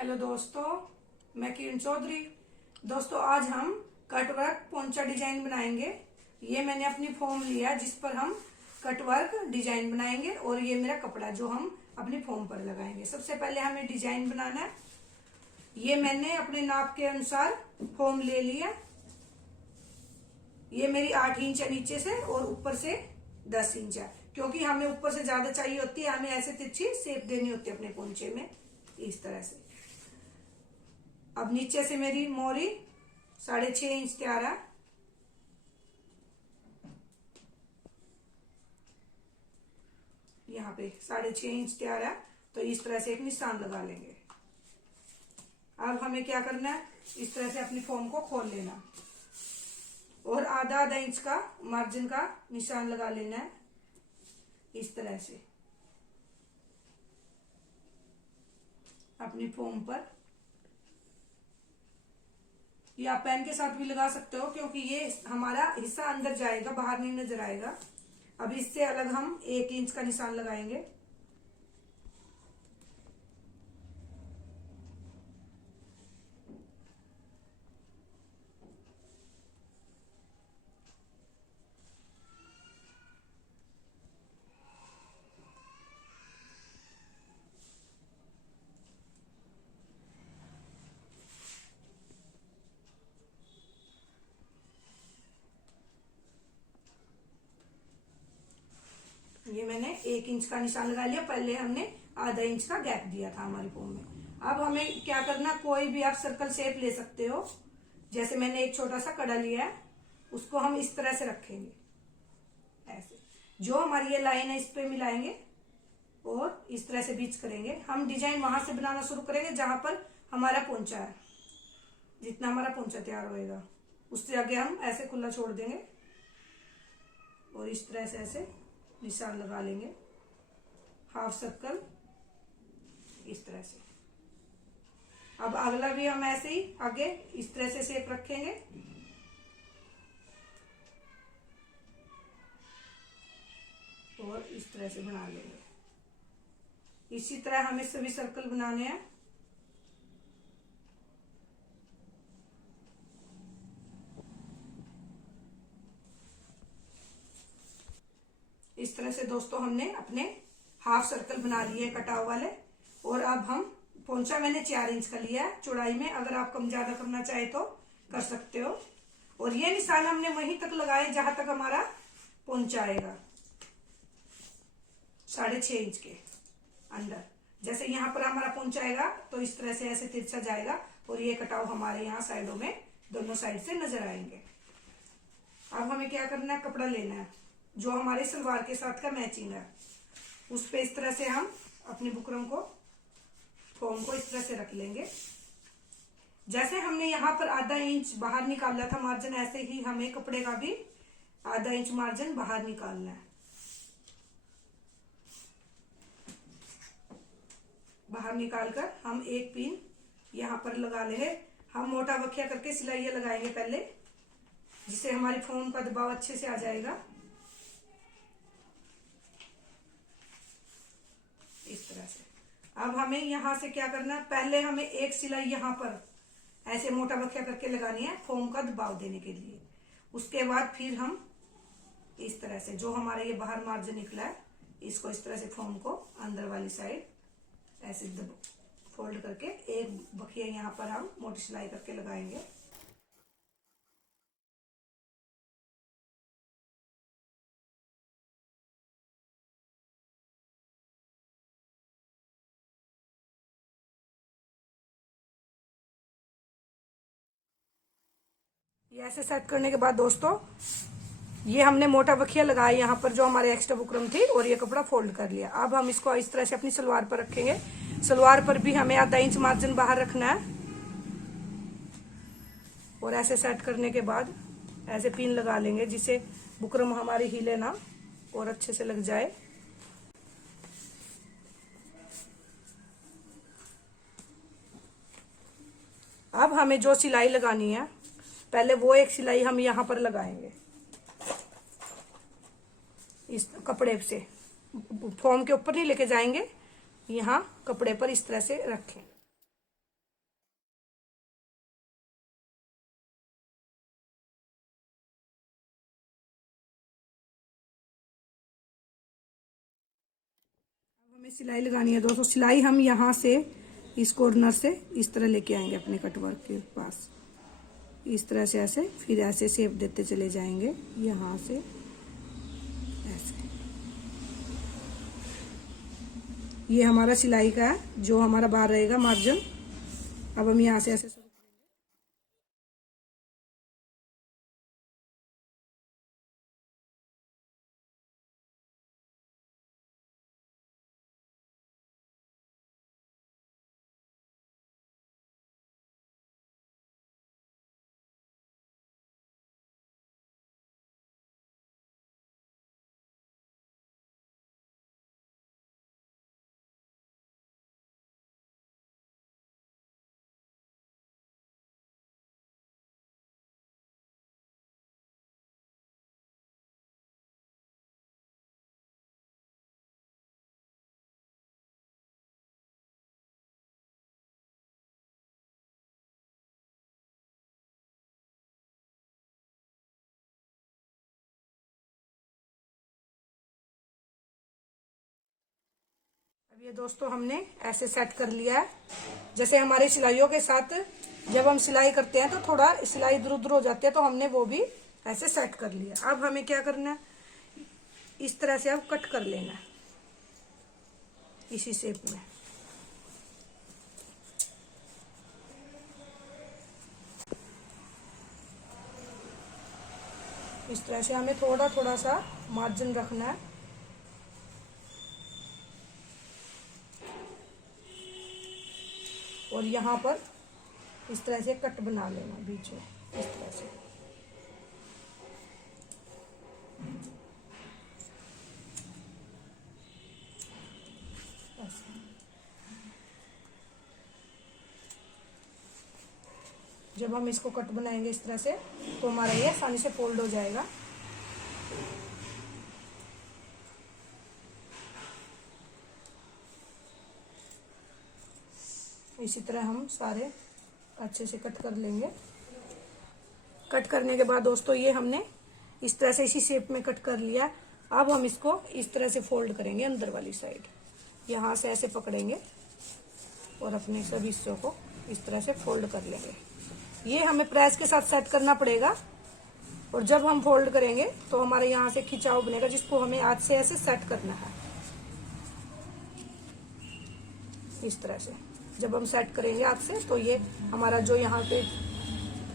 Hello दोस्तों, मैं किरण चौधरी। दोस्तों, आज हम कटवर्क पोंचा डिजाइन बनाएंगे। ये मैंने अपनी फॉर्म लिया जिस पर हम कटवर्क डिजाइन बनाएंगे और ये मेरा कपड़ा जो हम अपनी फॉर्म पर लगाएंगे। सबसे पहले हमें डिजाइन बनाना है। ये मैंने अपने नाप के अनुसार फॉर्म ले लिया। ये मेरी 8 इंच है नीचे से और ऊपर से 10 इंच है, क्योंकि हमें ऊपर से ज्यादा चाहिए होती है। हमें ऐसे तिरछी शेप देनी होती है अपने पोंचे में, इस तरह से। अब नीचे से मेरी मोरी 6.5 इंच तैयार है। यहाँ पे 6.5 इंच तैयार है, तो इस तरह से एक निशान लगा लेंगे। अब हमें क्या करना है, इस तरह से अपनी फॉर्म को खोल लेना और आधा इंच का मार्जिन का निशान लगा लेना है, इस तरह से अपनी फॉर्म पर। ये आप पेन के साथ भी लगा सकते हो, क्योंकि ये हमारा हिस्सा अंदर जाएगा, बाहर नहीं नजर आएगा। अब इससे अलग हम 1 इंच का निशान लगाएंगे। ये मैंने 1 इंच का निशान लगा लिया। पहले हमने आधा इंच का गैप दिया था हमारी फॉर्म में। अब हमें क्या करना, कोई भी आप सर्कल शेप ले सकते हो। जैसे मैंने एक छोटा सा कड़ा लिया है, उसको हम इस तरह से रखेंगे, ऐसे। जो हमारी ये लाइन है इस पे मिलाएंगे और इस तरह से बीच करेंगे। हम डिजाइन वहां से बनाना शुरू करेंगे जहां पर हमारा पोंचा है। जितना हमारा पोंचा तैयार होएगा उससे आगे हम ऐसे खुला छोड़ देंगे और इस तरह से ऐसे निशान लगा लेंगे, हाफ सर्कल, इस तरह से। अब अगला भी हम ऐसे ही आगे इस तरह से शेप रखेंगे और इस तरह से बना लेंगे। इसी तरह हमें सभी सर्कल बनाने हैं। इस तरह से दोस्तों हमने अपने हाफ सर्कल बना लिए कटाव वाले। और अब हम पोंचा मैंने 4 इंच का लिया है चौड़ाई में। अगर आप कम ज्यादा करना चाहे तो कर सकते हो। और ये निशान हमने वहीं तक लगाए जहां तक हमारा पोंचा आएगा, 6.5 इंच के अंदर। जैसे यहाँ पर हमारा पोंचा आएगा तो इस तरह से ऐसे तिरछा जाएगा और ये कटाव हमारे यहाँ साइडों में दोनों साइड से नजर आएंगे। अब हमें क्या करना है, कपड़ा लेना है जो हमारे सलवार के साथ का मैचिंग है। उस पे इस तरह से हम अपनी बुकरम को, फॉर्म को इस तरह से रख लेंगे। जैसे हमने यहाँ पर आधा इंच बाहर निकाला था मार्जिन, ऐसे ही हमें कपड़े का भी आधा इंच मार्जिन बाहर निकालना है। बाहर निकालकर हम एक पिन यहाँ पर लगा लेंगे। हम मोटा बखिया करके सिलाइयाँ लगाएंगे पहले, जिससे हमारी फॉर्म का दबाव अच्छे से आ जाएगा, इस तरह से। अब हमें यहां से क्या करना है, पहले हमें एक सिलाई यहां पर ऐसे मोटा बखिया करके लगानी है फॉर्म का दबाव देने के लिए। उसके बाद फिर हम इस तरह से, जो हमारे ये बाहर मार्जिन निकला है, इसको इस तरह से फॉर्म को अंदर वाली साइड ऐसे फोल्ड करके एक बखिया यहाँ पर हम मोटी सिलाई करके लगाएंगे। ये ऐसे सेट करने के बाद दोस्तों, ये हमने मोटा बखिया लगाया यहाँ पर जो हमारे एक्स्ट्रा बुकरम थी, और ये कपड़ा फोल्ड कर लिया। अब हम इसको इस तरह से अपनी सलवार पर रखेंगे। सलवार पर भी हमें आधा इंच मार्जिन बाहर रखना है। और ऐसे सेट करने के बाद ऐसे पिन लगा लेंगे जिससे बुकरम हमारी हिले ना और अच्छे से लग जाए। अब हमें जो सिलाई लगानी है, पहले वो एक सिलाई हम यहाँ पर लगाएंगे, इस कपड़े से फॉर्म के ऊपर नहीं लेके जाएंगे, यहाँ कपड़े पर इस तरह से रखें। हमें सिलाई लगानी है दोस्तों। सिलाई हम यहाँ से इस कॉर्नर से इस तरह लेके आएंगे अपने कटवर्क के पास, इस तरह से ऐसे, फिर ऐसे शेप देते चले जाएंगे यहाँ से ऐसे। ये हमारा सिलाई का है जो हमारा बाहर रहेगा मार्जिन। अब हम यहाँ से ऐसे शुरू करेंगे। अब ये दोस्तों हमने ऐसे सेट कर लिया है। जैसे हमारे सिलाइयों के साथ जब हम सिलाई करते हैं तो थोड़ा सिलाई इधर उधर हो जाती है, तो हमने वो भी ऐसे सेट कर लिया। अब हमें क्या करना है, इस तरह से अब कट कर लेना है इसी शेप में। इस तरह से हमें थोड़ा थोड़ा सा मार्जिन रखना है। और यहाँ पर इस तरह से कट बना लेना बीच में, इस तरह से। ऐसे जब हम इसको कट बनाएंगे इस तरह से, तो हमारा ये आसानी से फोल्ड हो जाएगा। इसी तरह हम सारे अच्छे से कट कर लेंगे। कट करने के बाद दोस्तों ये हमने इस तरह से इसी शेप में कट कर लिया। अब हम इसको इस तरह से फोल्ड करेंगे अंदर वाली साइड, यहाँ से ऐसे पकड़ेंगे और अपने सभी हिस्सों को इस तरह से फोल्ड कर लेंगे। ये हमें प्रेस के साथ सेट करना पड़ेगा, और जब हम फोल्ड करेंगे तो हमारे यहाँ से खिंचाव बनेगा, जिसको हमें हाथ से ऐसे सेट करना है। इस तरह से जब हम सेट करेंगे हाथ से, तो ये हमारा जो यहाँ पे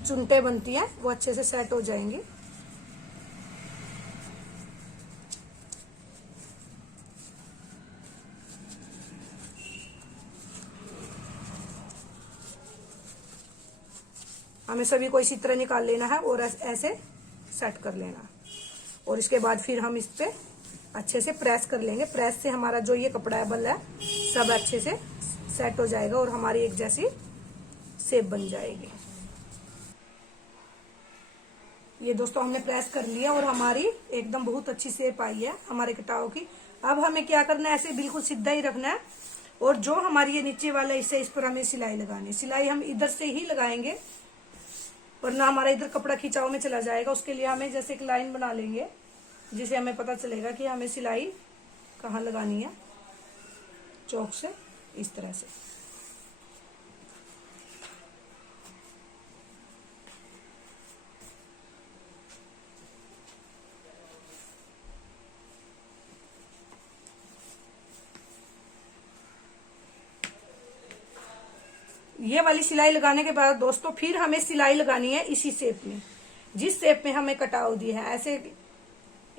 चुनटे बनती हैं वो अच्छे से सेट हो जाएंगी। हमें सभी को इसी तरह निकाल लेना है और ऐसे सेट कर लेना। और इसके बाद फिर हम इस पे अच्छे से प्रेस कर लेंगे। प्रेस से हमारा जो ये कपड़ा है बल है सब अच्छे से सेट हो जाएगा और हमारी एक जैसी शेप बन जाएगी। ये दोस्तों हमने प्रेस कर लिया और हमारी एकदम बहुत अच्छी शेप आई है हमारे कटाव की। अब हमें क्या करना है, ऐसे बिल्कुल सीधा ही रखना है, और जो हमारी ये नीचे वाला हिस्सा इस पर हमें सिलाई लगानी है। सिलाई हम इधर से ही लगाएंगे, वरना हमारा इधर कपड़ा खिंचाव में चला जाएगा। उसके लिए हमें जैसे एक लाइन बना लेंगे, जिसे हमें पता चलेगा कि हमें सिलाई कहाँ लगानी है, चौक से इस तरह से। ये वाली सिलाई लगाने के बाद दोस्तों फिर हमें सिलाई लगानी है इसी शेप में, जिस शेप में हमें कटाव दी है। ऐसे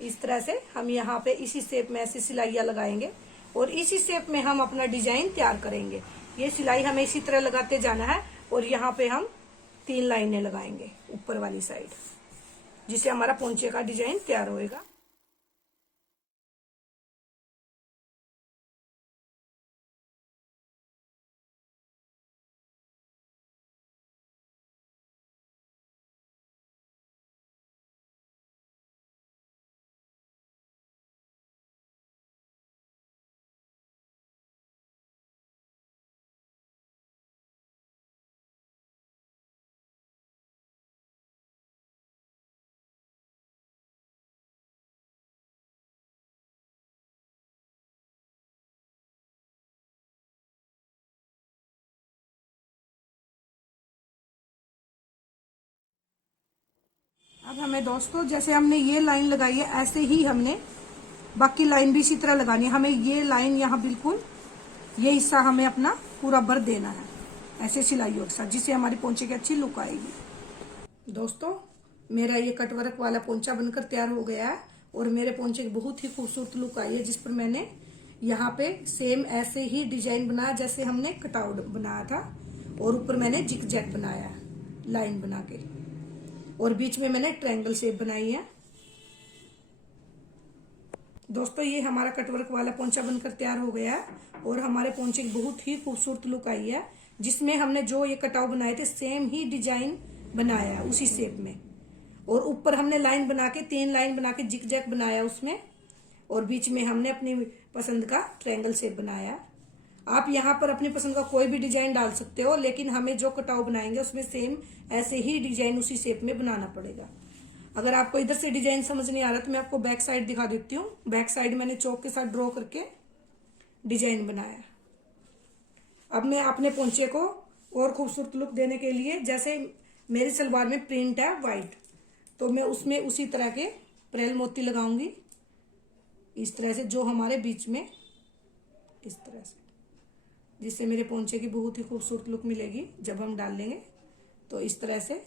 इस तरह से हम यहाँ पे इसी शेप में ऐसे सिलाइयाँ लगाएंगे और इसी शेप में हम अपना डिजाइन तैयार करेंगे। ये सिलाई हमें इसी तरह लगाते जाना है और यहाँ पे हम 3 लाइनें लगाएंगे ऊपर वाली साइड, जिससे हमारा पोंचे का डिजाइन तैयार होएगा। अब हमें दोस्तों जैसे हमने ये लाइन लगाई है ऐसे ही हमने बाकी लाइन भी इसी तरह लगानी है। हमें ये लाइन यहाँ बिल्कुल ये हिस्सा हमें अपना पूरा भर देना है ऐसे सिलाइयों के साथ, जिससे हमारी पोंचे की अच्छी लुक आएगी। दोस्तों मेरा ये कटवर्क वाला पोंचा बनकर तैयार हो गया है और मेरे पोंचे की बहुत ही खूबसूरत लुक आई है, जिस पर मैंने यहाँ पे सेम ऐसे ही डिजाइन बनाया जैसे हमने कटआउट बनाया था, और ऊपर मैंने जिग जैग बनाया लाइन बना के, और बीच में मैंने ट्रायंगल शेप बनाई है। दोस्तों ये हमारा कटवर्क वाला पोंचा बनकर तैयार हो गया है और हमारे पोंचे की बहुत ही खूबसूरत लुक आई है, जिसमें हमने जो ये कटाव बनाए थे सेम ही डिजाइन बनाया है उसी शेप में, और ऊपर हमने लाइन बना के 3 लाइन बना के जिग जैग बनाया उसमें, और बीच में हमने अपनी पसंद का ट्रायंगल शेप बनाया। आप यहाँ पर अपनी पसंद का कोई भी डिजाइन डाल सकते हो, लेकिन हमें जो कटाव बनाएंगे उसमें सेम ऐसे ही डिजाइन उसी शेप में बनाना पड़ेगा। अगर आपको इधर से डिजाइन समझ नहीं आ रहा तो मैं आपको बैक साइड दिखा देती हूँ। बैक साइड मैंने चौक के साथ ड्रॉ करके डिजाइन बनाया। अब मैं अपने पोंचे को और खूबसूरत लुक देने के लिए, जैसे मेरी सलवार में प्रिंट है वाइट, तो मैं उसमें उसी तरह के प्रेल मोती लगाऊंगी इस तरह से, जो हमारे बीच में इस तरह से, जिससे मेरे पोंचे की बहुत ही खूबसूरत लुक मिलेगी। जब हम डाल लेंगे तो इस तरह से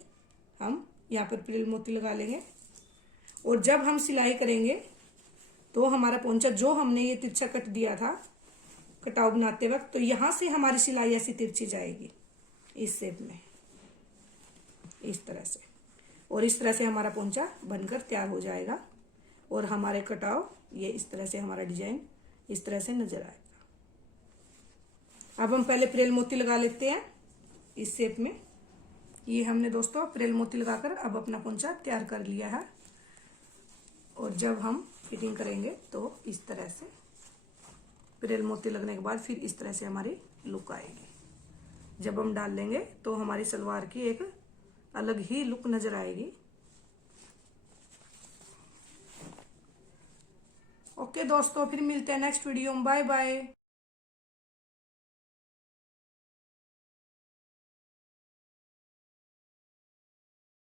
हम यहाँ पर प्रिल मोती लगा लेंगे, और जब हम सिलाई करेंगे तो हमारा पोंचा जो हमने ये तिरछा कट दिया था कटाव बनाते वक्त, तो यहाँ से हमारी सिलाई ऐसी तिरछी जाएगी इस शेप में इस तरह से, और इस तरह से हमारा पोंचा बनकर तैयार हो जाएगा, और हमारे कटाव ये इस तरह से हमारा डिजाइन इस तरह से नजर आएगा। अब हम पहले प्रेल मोती लगा लेते हैं इस शेप में। ये हमने दोस्तों प्रेल मोती लगाकर अब अपना पोंचा तैयार कर लिया है, और जब हम फिटिंग करेंगे तो इस तरह से प्रेल मोती लगने के बाद फिर इस तरह से हमारी लुक आएगी। जब हम डाल लेंगे तो हमारी सलवार की एक अलग ही लुक नजर आएगी। ओके दोस्तों, फिर मिलते हैं नेक्स्ट वीडियो में। Bye bye.